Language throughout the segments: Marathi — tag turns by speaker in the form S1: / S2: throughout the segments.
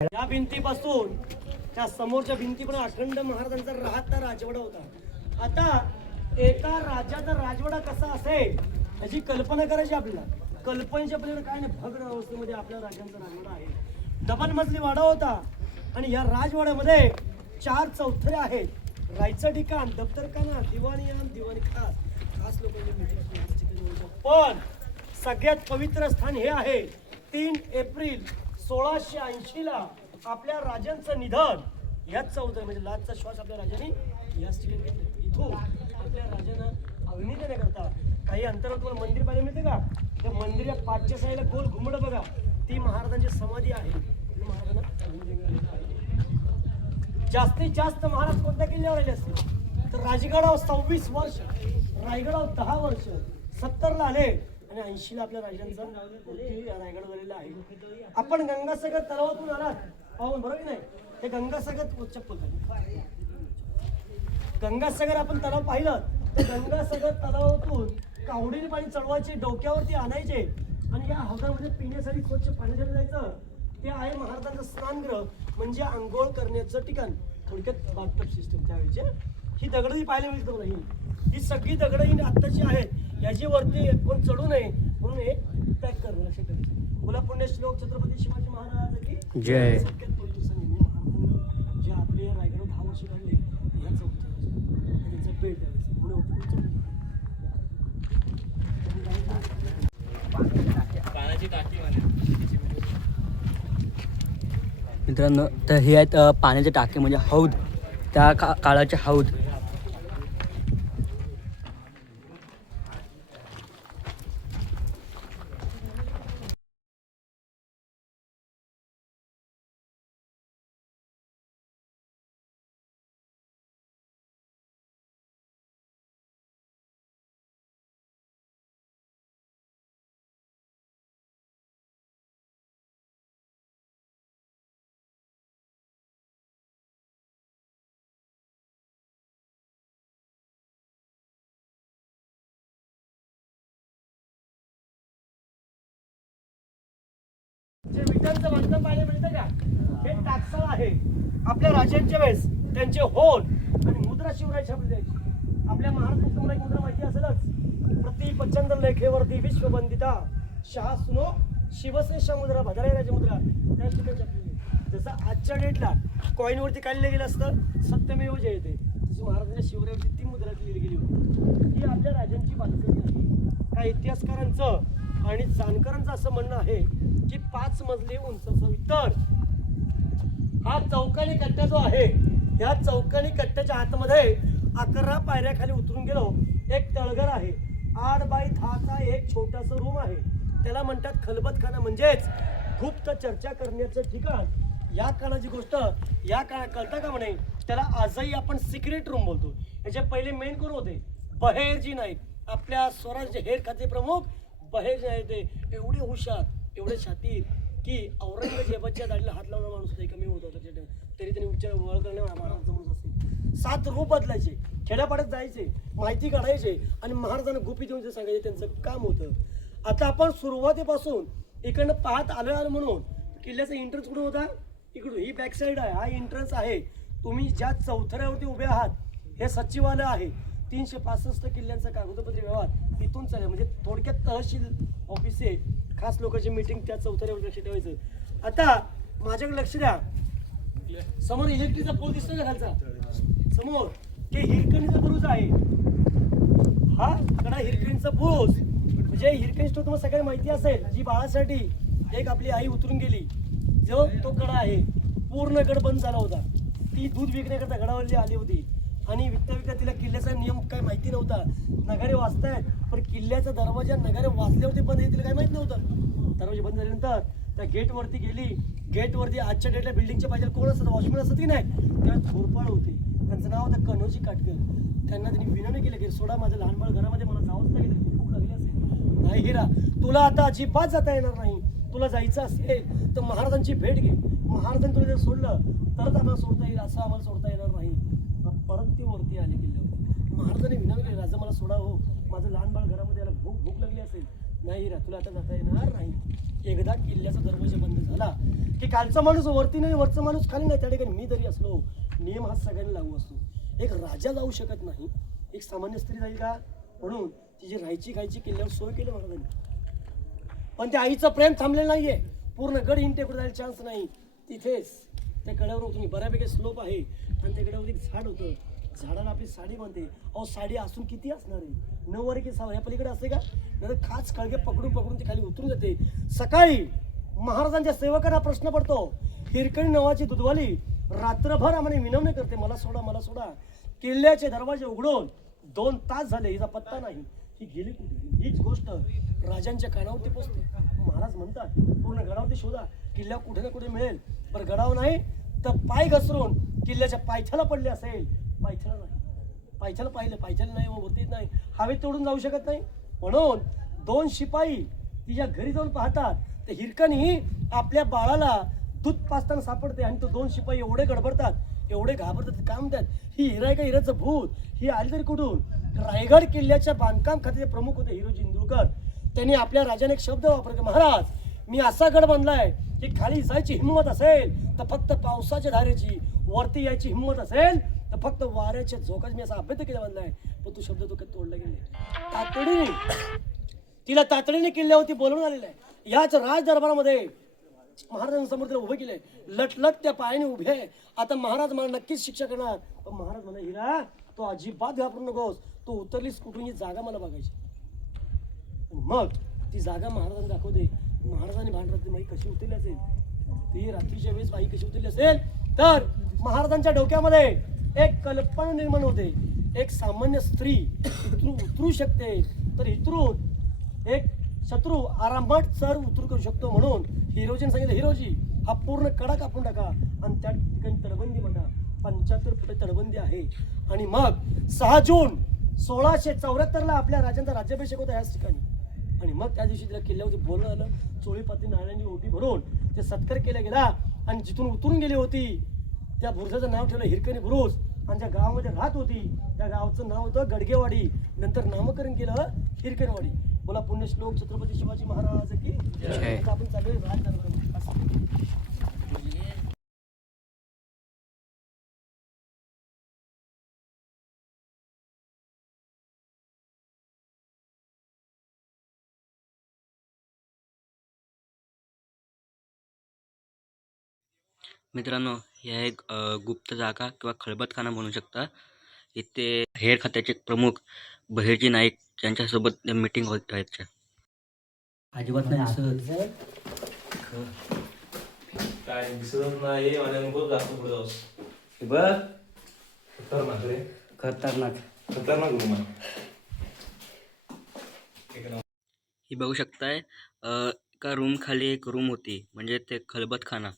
S1: या भिंतीपासून त्या समोरच्या भिंतीपर्यंत अखंड महाराजांचा राहता राजवाडा होता. आता एका राजाचा राजवाडा कसा असेल याची कल्पना करायची आपल्याला. कल्पनेच्या पलीकडे काय नाही भग्न अवस्थेमध्ये आपल्या राजांचा राजवाडा आहे. डबल मजली वाडा होता. आणि या राजवाड्यामध्ये चार चौथरे आहेत. राहायचं ठिकाण दफ्तरखाना दिवाणी आम दिवाणी खास खास लोकांनी पण सगळ्यात पवित्र स्थान हे आहे तीन एप्रिल सोळाशे ऐंशीला आपल्या राजांचं निधन. याच चौथं म्हणजे लाजचा श्वास आपल्या राजाने याच ठिकाणी घेतला इथून आपल्या राजांना अग्नी करता. काही अंतरावर तुम्हाला मंदिर पाहायला मिळते का? त्या मंदिरात पाठच्या साईडला गोल घुमड बघा. ती महाराजांची समाधी आहे. महाराजांना जास्तीत जास्त महाराज कोणत्या किल्ल्यावर आले असतील? तर राजगडावर सव्वीस वर्ष रायगडावर दहा वर्ष सत्तरला आले. आणि ऐंशीला आपल्या राजांचा मृत्यू रायगड झालेला आहे. आपण गंगासागर तलावातून आलात. पाहून बरोबर नाही? हे गंगासागर चप्पल गंगासागर आपण तलाव पाहिलं. तर गंगासागर तलावातून कावडीने पाणी चढवायचे डोक्यावरती आणायचे आणि या हौदामध्ये पिण्यासाठी स्वच्छ पाणी दिलं जायचं. ते आहे महाराजांचं स्नानगृह. म्हणजे आंघोळ करण्याचं ठिकाण. थोडक्यात बाथटब सिस्टम त्यावेळेचे. ही दगड ही पाहायला मिळतं मला ही ही सगळी दगड ही आत्ताची आहेत. याची वरती कोण चढू नये म्हणून हे पॅक करणं लक्षात ठेवायचं. बोला पुण्यश्लोक छत्रपती शिवाजी महाराज की
S2: जय.
S1: महाराजांनी जे आपले रायगड दहा वर्ष काढले या चौथ्या वर्षी त्यांचा भेट द्यायचा. म्हणून होती खूप चौथी.
S2: मित्रांनो तर हे आहेत पाण्याचे टाके म्हणजे हौद. त्या का काळाचे हौद.
S1: जे विटांचं बांधकाम पाहायला मिळतं का? हे टाकसाळ आहे. आपल्या राजांच्या वेळेस त्यांचे होल आणि मुद्रा शिवराय छापली जायची. आपल्या महाराष्ट्रात तुम्हाला एक मुद्रा माहिती असेलच. प्रति पचंद्र लेखेवरती विश्वबंदिता शहा सुनो शिवश्रेष्ठ मुद्रा भद्रायराची मुद्रा त्या ठिकाणी छापलेली जसं आजच्या डेटला कॉईनवरती काढलं गेलं असतं सत्यमेव जयते तशी महाराजांच्या शिवरायावरती ती मुद्रा लिहिली गेली होती. ही आपल्या राजांची बांधकामी आहे. काही इतिहासकारांचं आणि जाणकारांचं असं म्हणणं आहे जी पाच मजली उंच वितर हा चौकानी कट्टा जो आहे या चौकानी कट्ट्याच्या आतमध्ये अकरा पायऱ्याखाली उतरून गेलो. एक तळघर आहे. आठ बाय दहाचा एक छोटासा रूम आहे. त्याला म्हणतात खलबतखाना. म्हणजेच गुप्त चर्चा करण्याचं ठिकाण. या काळाची गोष्ट या काळात कळतं का म्हणे? त्याला आजही आपण सिक्रेट रूम बोलतो. याचे पहिले मेन कोण होते? बहेरजी नाईक. आपल्या स्वराज्य हेर खाते प्रमुख बहेरजी नाईक ते एवढे हुशार एवढे शातीर की औरंगजेबाच्या दाडीला हात लावणारा माणूस होता कमी होता त्याच्या तरी त्यांनी उच्चार वळ करणे महाराजांचा माणूस सात रूप बदलायचे. खेड्यापाड्यात जायचे माहिती काढायचे आणि महाराजांना गोपी देऊन ते सांगायचे त्यांचं काम होतं. आता आपण सुरुवातीपासून इकडनं पाहत आलं म्हणून किल्ल्याचा एंट्रन्स कुठं होता? इकडून. ही बॅक साईड आहे. हा एंट्रन्स आहे. तुम्ही ज्या चौथऱ्यावरती उभे आहात हे सचिवालय आहे. तीनशे पासष्ट किल्ल्यांचा कागदपत्री व्यवहार तिथून चालेल. म्हणजे थोडक्यात तहसील ऑफिस आहे. खास लोकांची मीटिंग त्या चौथऱ्यावर लक्ष ठेवायचं. आता माझ्याकडे लक्ष द्या. समोर इलेक्ट्रिकचा पोल दिसतो ना खालचा? समोर. ते हिरकणीचा बुरुज आहे. हा कडा हिरकणीचा बुरुज म्हणजे हिरकणी स्टोर तुम्हाला सगळ्यांना माहिती असेल जी बाळासाठी एक आपली आई उतरून गेली. जो तो कडा आहे पूर्ण गड बंद झाला होता. ती दूध विकण्याकरता गडावरली आली होती. आणि विकता विकता तिला किल्ल्याचा नियम काय माहिती नव्हता. नगारे वाचतायत पण किल्ल्याचा दरवाजा नगारे वाचल्यावरती बंद आहे तिला काय माहीत नव्हतं. दरवाजे बंद झाल्यानंतर त्या गेटवरती गेली. गेटवरती आजच्या डेटला बिल्डिंगच्या पाहिजे कोण असतं? वॉचमॅन असत की नाही? त्या थोरपाळ होते. त्यांचं नाव होतं कनोजी काटकर. त्यांना त्यांनी विनवणी केलं की सोडा माझं लहान बाळ घरामध्ये मला जावंच लागेल. खूप लागली असेल. नाही हिरा तुला आता अजिबात जाता येणार नाही. तुला जायचं असेल तर महाराजांची भेट घे. महाराजांनी तुला जर सोडलं तरच आम्हाला सोडता येईल असं आम्हाला सोडता येणार नाही. ती वरती आली किल्ल्यावरती. महाराजांनी विनवले राजा मला सोडा हो. माझं लहान बाळ घरामध्ये याला भूक भूक लागली असेल. नाही रे तुला आता जाता येणार नाही. एकदा किल्ल्याचा दरवाजा बंद झाला की खालचा माणूस वरती नाही वरचा माणूस खाली नाही. त्या ठिकाणी मी जरी असलो नियम हा सगळ्यांना लागू असतो. एक राजा जाऊ शकत नाही. एक सामान्य स्त्री जाईल का? म्हणून तिची राहायची खायची किल्ल्यावर सोय केली महाराजांनी. पण त्या आईचं प्रेम थांबलेलं नाहीये. पूर्ण गड इंटेकडे जायला चान्स नाही. तिथेच त्या कड्यावर तुम्ही बऱ्यापैकी स्लोप आहे. आणि त्या कड्यावर एक झाड होतं. झाडाला आपली साडी म्हणते अहो साडी असून किती असणार आहे? नऊवारी की सहा या पलीकडे असते का? नाही खास कळगे पकडून पकडून ते खाली उतरून जाते सकाळी महाराजांच्या सेवकांना प्रश्न पडतो हिरकणी नावाची दुधवाली रात्रभर आम्हाला विनवणी करते मला सोडा मला सोडा. किल्ल्याचे दरवाजे उघडून दोन तास झाले हिचा पत्ता नाही. ही गेली कुठे? हीच गोष्ट राजांच्या कानावरती पोचते. महाराज म्हणतात पूर्ण गडावरती शोधा. किल्ला कुठे ना कुठे मिळेल. पण गडावर नाही तर पाय घसरून किल्ल्याच्या पायथ्याला पडले असेल. पायथ्याला नाही. पायथ्याला पाहिलं पायथ्याला नाही मग वरतीच नाही. हवेत तोडून जाऊ शकत नाही. म्हणून दोन शिपाई तिच्या घरी जाऊन पाहतात. तर हिरकणी आपल्या बाळाला दूध पाचताना सापडते आणि तो दोन शिपाई एवढे गडबडतात एवढे घाबरतात ते काय ही हिराय का हिराचं भूत? ही आली तरी कुठून? रायगड किल्ल्याच्या बांधकाम खात्याचे प्रमुख होते हिरोजी इंदुरकर त्यांनी आपल्या राजाने एक शब्द वापरले महाराज मी असा गड बांधलाय की खाली जायची हिंमत असेल तर फक्त पावसाच्या धारेची वरती यायची हिंमत असेल तर फक्त वाऱ्याच्या झोकाच मी असा अभ्यत केला बांधलाय पण तू शब्द तो काही तोडला गेला तातडीने तिला तातडीने किल्ल्यावरती बोलवून आलेलं आहे. याच राज दरबारामध्ये महाराजांसमोर तिला उभे केले. लटलट त्या पायाने उभे आहे. आता महाराज मला नक्कीच शिक्षा करणार. पण महाराज म्हणा हिरा तो अजिबात घाबरू नकोस. तू उतरलीस कुठून ही जागा मला बघायची. मग ती जागा महाराजांनी दाखवते. महाराजांनी भांडरात माई कशी उतरली असेल? ती रात्रीच्या वेळेस बाई कशी उतरली असेल? तर महाराजांच्या डोक्यामध्ये एक कल्पना निर्माण होते. एक सामान्य स्त्री इथून उतरू शकते. तर इतरून एक शत्रू आरामात सर उतरू करू शकतो म्हणून हिरोजीने सांगितलं हिरोजी हा पूर्ण कडा कापून टाका आणि त्या ठिकाणी तडबंदी म्हणा पंच्याहत्तर फुटे तडबंदी आहे. आणि मग सहा जून सोळाशे चौऱ्याहत्तरला आपल्या राजांचा राज्याभिषेक होता याच ठिकाणी. आणि मग त्या दिवशी तिला किल्ल्यावरती बोलणं आलं. चोळीपाती नाण्याची ओटी भरून ते सत्कार केला गेला आणि जिथून उतरून गेली होती त्या बुरुजाचं नाव ठेवलं हिरकणी बुरुज. आणि ज्या गावामध्ये राहत होती त्या गावाचं नाव होतं गडगेवाडी. नंतर नामकरण केलं हिरकणवाडी. बोला पुण्यश्लोक छत्रपती शिवाजी महाराज की आपण चालू राज
S2: मित्रांनो ह्या एक गुप्त जागा किंवा खळबतखाना म्हणू शकता. इथे हेर खात्याचे प्रमुख बहिर्जी नाईक यांच्यासोबत मीटिंग होत आहेत. अजिबात नाही दिसत.
S3: काय दिसत नाही. आणि नको जास्त पुढे जाऊस
S2: बघ.
S3: खतरनाक रे.
S2: खतरनाक.
S3: खतरनाक रूम आहे.
S2: ही बघू शकताय एका रूम खाली एक रूम होती. म्हणजे ते खलबतखाना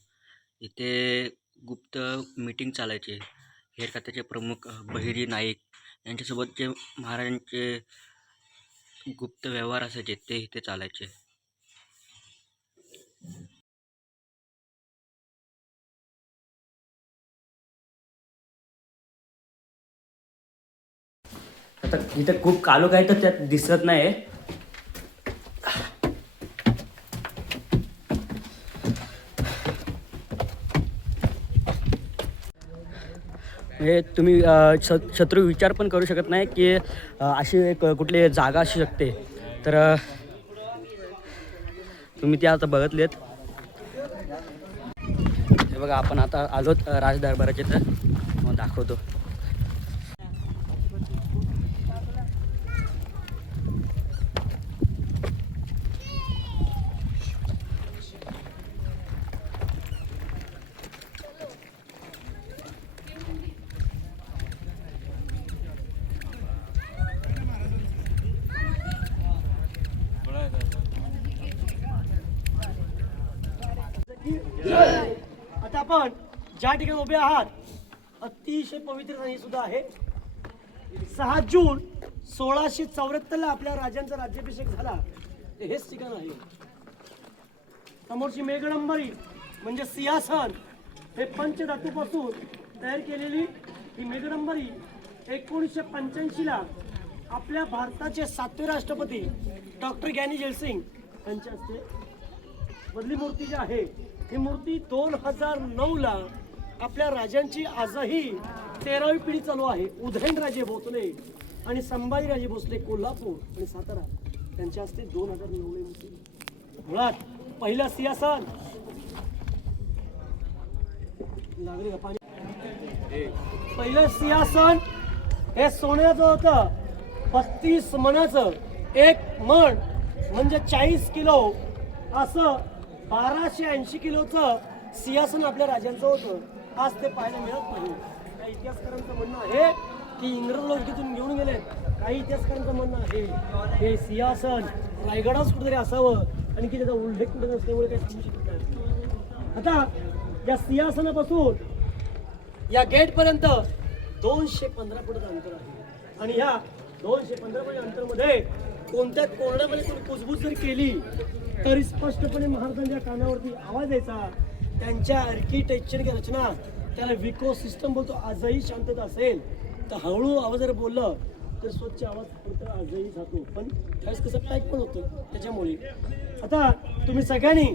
S2: इथे गुप्त मीटिंग चालायची. हेर खात्याचे प्रमुख बहिरी नाईक यांच्यासोबत जे महाराजांचे गुप्त व्यवहार असायचे ते इथे चालायचे. आता इथे खूप कालोख आहे तर त्यात दिसत नाही म्हणजे तुम्ही श- शत्रू विचार पण करू शकत नाही की अशी एक कुठली जागा असू शकते. तर तुम्ही ते आता बघितलेत. हे बघा आपण आता आलोत राजदरबाराचे तर मग दाखवतो.
S1: आपण ज्या ठिकाणी उभे आहात अतिशय पवित्र नाही सुद्धा आहे. सहा जून सोळाशे चौऱ्याहत्तरला आपल्या राजांचा राज्याभिषेक झाला. हेच ठिकाण आहे. समोरची मेघडंबरी म्हणजे सिंहासन हे पंचधातूपासून तयार केलेली ही मेघडंबरी एकोणीसशे पंच्याऐंशीला आपल्या भारताचे सातवे राष्ट्रपती डॉक्टर ज्ञानी जयसिंग यांच्या हस्ते बदली मूर्ती जी आहे ही मूर्ती दोन हजार नऊ ला आपल्या राजांची आजही तेरावी पिढी चालू आहे. उदयनराजे भोसले आणि संभाजीराजे भोसले कोल्हापूर आणि सातारा त्यांच्या हस्ते दोन हजार नऊ मूर्ती. मुळात पहिला सिंहासन. लागले पाणी? पहिलं सिंहासन हे सोन्याचं होतं. पस्तीस मणाचं एक मण म्हणजे चाळीस किलो असं बाराशे ऐंशी किलोचं सिंहासन आपल्या राजांचं होतं. आज ते पाहायला मिळत नाही. काही इतिहासकारांचं म्हणणं आहे की इंग्रज लोक तिथून घेऊन गेले. काही इतिहासकारांचं म्हणणं आहे हे सिंहासन रायगडाच कुठेतरी असावं आणि की त्याचा उल्लेख कुठे नसल्यामुळे काही सांगू शकत नाही. आता या सिंहासनापासून या गेटपर्यंत दोनशे पंधरा फुटाचं अंतर आहे. आणि ह्या दोनशे पंधरा फुट अंतरमध्ये कोणत्या कोरड्यामध्ये तुम्ही कुजबूज जर केली तरी स्पष्टपणे महाराजांच्या कानावरती आवाज यायचा. त्यांच्या आर्किटेक्चर रचना त्याला विको सिस्टम बोलतो आजही शांतता असेल. तर हळू आवाज जर बोललं तर स्वच्छ आवाज फक्त आजही जातो. पण त्यावेळेस कसं पॅक पण होतं त्याच्यामुळे. आता तुम्ही सगळ्यांनी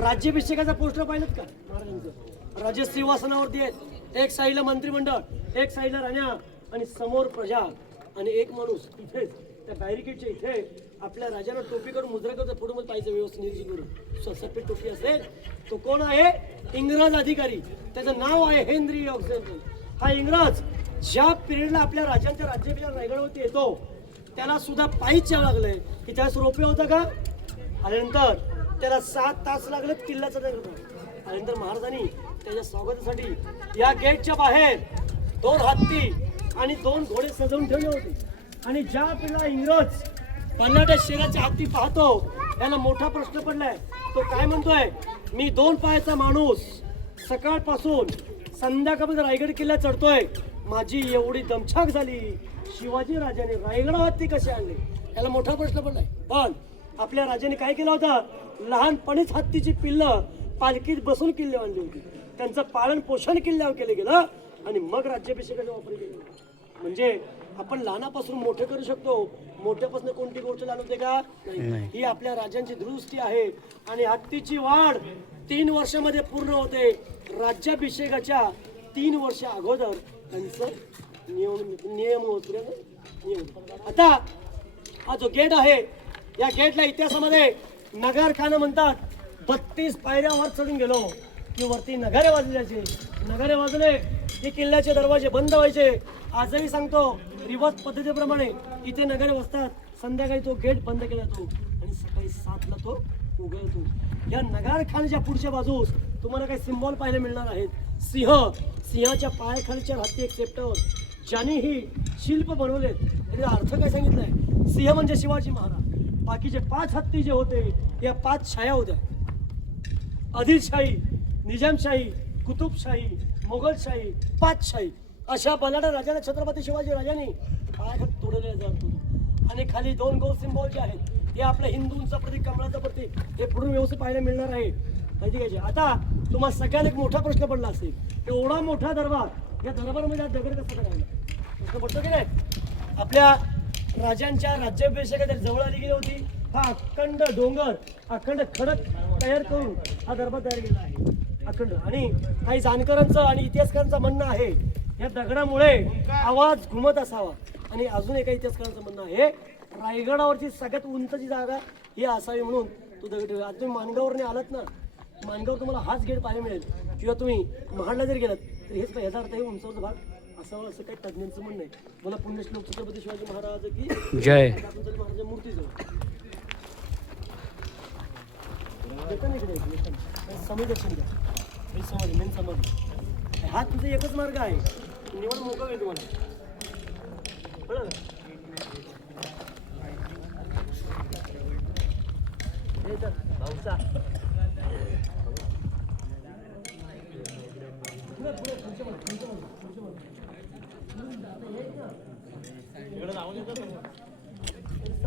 S1: राज्याभिषेकाचा पोस्टर पाहिलं का? महाराजांचं. राज्य सिंहासनावरती आहेत. एक साईडला मंत्रिमंडळ एक साईडला राण्या आणि समोर प्रजा आणि एक माणूस इथेच. त्या बॅरिकेडच्या इथे आपल्या राजाला टोपी करून मुद्रा करतो. फोटो मध्ये पाहिजे व्यवस्थित निरीक्षण करून सफेद टोपी असेल तो कोण आहे? इंग्रज अधिकारी. त्याचं नाव आहे हेनरी ऑक्झेंटन हा इंग्रज ज्या पिरियडला आपल्या राजांच्या राज्याभिषेक रायगडावरती येतो त्याला सुद्धा पायीच यावं लागलंय. की त्यावेळेस रोपे होतं का? आल्यानंतर त्याला सात तास लागले किल्ल्याचा होता आल्यानंतर महाराजांनी त्याच्या स्वागतासाठी या गेटच्या बाहेर दोन हत्ती आणि दोन घोडे सजवून ठेवले होते. आणि ज्या पिढीला इंग्रज पन्नाट्या शेराच्या हत्ती पाहतो याला मोठा प्रश्न पडलाय. तो काय म्हणतोय? मी दोन पायाचा माणूस सकाळपासून संध्याकाळपर्यंत रायगड किल्ला चढतोय. माझी एवढी दमछाक झाली. शिवाजी राजाने रायगडावरती कसे आणले? याला मोठा प्रश्न पडलाय. पण आपल्या राजाने काय केलं होतं? लहानपणीच हत्तीची पिल्लं पालखीत बसून किल्ले आणली होती. त्यांचं पालन पोषण किल्ल्यावर केलं गेलं आणि मग राज्याभिषेकाचा वापर केला म्हणजे आपण लहानापासून मोठे करू शकतो. मोठ्यापासून कोणती गोष्ट जाणवते का? ही आपल्या राजांची दुरुस्ती आहे. आणि हत्तीची वाढ तीन वर्षामध्ये पूर्ण होते. राज्याभिषेकाच्या तीन वर्ष अगोदर त्यांचं नियम नियम होतो रे ना? नियम. आता हा जो गेट आहे या गेटला इतिहासामध्ये नगारखाना म्हणतात. बत्तीस पायऱ्यावर चढून गेलो की वरती नगारे वाजले जायचे. नगारे वाजले की किल्ल्याचे दरवाजे बंद व्हायचे. आजही सांगतो रिवाज पद्धतीप्रमाणे इथे नगर वसतात संध्याकाळी तो गेट बंद केला जातो आणि सकाळी सातला तो उघडतो. या नगारखानच्या पुढच्या बाजूस तुम्हाला काही सिम्बॉल पाहायला मिळणार आहेत. सिंह सिंहाच्या पायाखालच्या हाती एक सेप्टावर ज्यांनी ही शिल्प बनवले त्याचा अर्थ काय सांगितलंय? सिंह म्हणजे शिवाजी महाराज. बाकीचे पाच हत्ती जे होते या पाच छाया होत्या. आदिलशाही निजामशाही कुतुबशाही मोगलशाही पाचशाही. अशा बलाढ्य राजाने छत्रपती शिवाजी राजांनी पायाखात तोडले जातो आणि खाली दोन गोल सिम्बॉल जे आहेत हे आपल्या हिंदूंचं प्रतीक कमळाचं प्रतीक हे पुढून व्यवस्थित पाहायला मिळणार आहे. माहिती घ्यायचे. आता तुम्हाला सगळ्यांना एक मोठा प्रश्न पडला असेल. एवढा मोठा दरबार या दरबारमध्ये आज दगड कसं करायला? प्रश्न पडतो की नाही? आपल्या राजांच्या राज्याभिषेकाच्या जवळ आली गेली होती. हा अखंड डोंगर अखंड खडक तयार करून हा दरबार तयार केला आहे. अखंड. आणि काही जाणकारांचं आणि इतिहासकारांचं म्हणणं आहे या दगडामुळे आवाज घुमत असावा. आणि अजून एका इतिहासकारांचं म्हणणं आहे रायगडावरची सगळ्यात उंचची जागा ही असावी म्हणून तो दगड. आता तुम्ही मानगावरने आलात ना मानगाव तुम्हाला हाच गेट पाहायला मिळेल. किंवा तुम्ही महाडला जर गेलात तर हेच ह्याचा अर्थ हे उंचावचा भाग. असावा असं काही तज्ज्ञांचं म्हणणं आहे. मला पुण्यश्लोक छत्रपती शिवाजी महाराज की
S2: जय.
S1: महाराज मूर्तीजवळ हे समाधी मेन समाधी हा तुझा एकच मार्ग आहे. निवड मोकळा आहे तुम्हाला. का?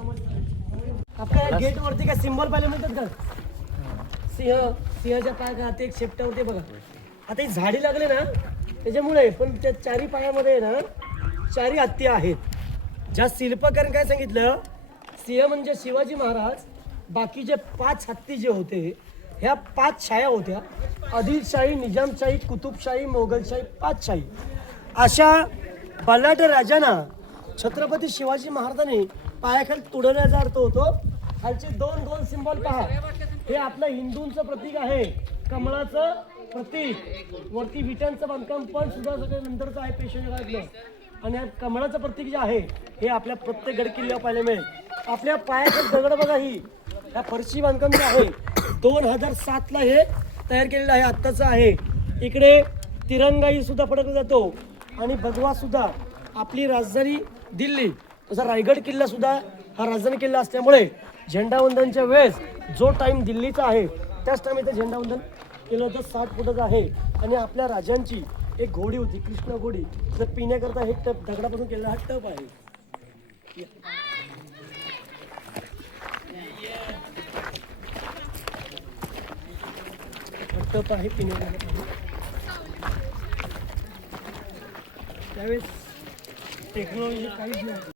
S1: मागे. आपल्या गेट वरती काय सिम्बॉल पाहायला मिळतात का? सिंह सिंहाच्या पाया एक शेपटावरती बघा. आता ही झाडी लागले ना त्याच्यामुळे पण त्या चारी पायामध्ये ना चारी हत्ती आहेत. ज्या शिल्पकारांनी काय सांगितलं सिंह म्हणजे शिवाजी महाराज बाकीचे पाच हत्ती जे होते ह्या पाच छाया होत्या. आदिलशाही निजामशाही कुतुबशाही मोगलशाही पाचशाही. अशा बलाढ्य राजांना छत्रपती शिवाजी महाराजांनी पायाखाली तुडवण्याचा अर्थ होतो. खालचे दोन दोन सिम्बॉल पहा. हे आपलं हिंदूंचं प्रतीक आहे. कमळाचं प्रतीक. वरती विटांचं बांधकाम पण सुद्धा सगळं नंतरचं आहे पेशवेच्या काळातलं आणि या कमळाचं प्रतीक जे आहे हे आपल्या प्रत्येक गडकिल्ल्यावर पाहायला मिळेल. आपल्या पायाचं दगड बघा ही. ह्या फरशी बांधकाम जे आहे दोन हजार सातला हे तयार केलेलं आहे आत्ताचं आहे. इकडे तिरंगाही सुद्धा फडकला जातो. आणि भगवा सुद्धा आपली राजधानी दिल्ली तसा रायगड किल्ला सुद्धा हा राजधानी किल्ला असल्यामुळे झेंडावंदनच्या वेळेस जो टाईम दिल्लीचा आहे त्याच टाइम इथे झेंडावंदन केलं होतं. साठ फुटाचं आहे आणि आपल्या राजांची एक घोडी होती कृष्ण घोडी. जर पिण्याकरता हे टप दगडापासून केलेला हा टप आहे. टप आहे पिण्याकरता. त्यावेळेस टेक्नॉलॉजी काहीच नव्हती.